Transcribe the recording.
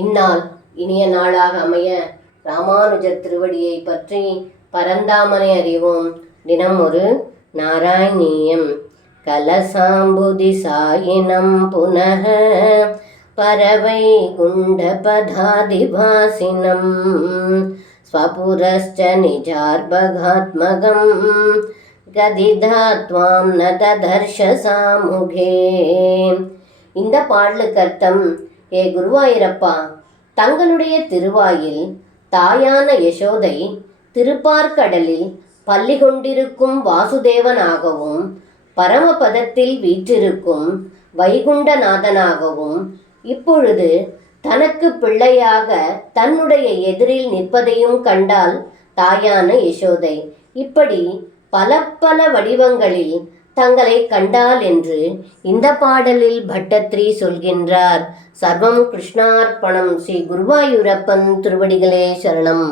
இந்நாள் இனிய நாளாக அமைய ராமானுஜர் திருவடியை பற்றி பரந்தாமனை அறிவோம். தினம் ஒரு நாராயணீயம். கலசாம்புதி சாயினம் புனக பரவை குண்டபதாதிவாசினம் ஸ்வபுரஸ்ச நிஜார்பகாத்மகம் கதிதாத்வாம் நததர்ஷ சாமுகே. இந்த பாடலுக்கு அர்த்தம்: ஏ குருவாயூரப்பா, தங்களுடைய திருவாயில் தாயான யசோதை திருப்பார்கடலில் பள்ளி கொண்டிருக்கும் வாசுதேவனாகவும் பரமபதத்தில் வீற்றிருக்கும் வைகுண்டநாதனாகவும் இப்பொழுது தனக்கு பிள்ளையாக தன்னுடைய எதிரில் நிற்பதையும் கண்டால் தாயான யசோதை இப்படி பல பல வடிவங்களில் தங்களை கண்டால் என்று இந்த பாடலில் பட்டத்ரி சொல்கின்றார். சர்வம் கிருஷ்ணார்ப்பணம். ஸ்ரீ குருவாயூரப்பன் திருவடிகளே சரணம்.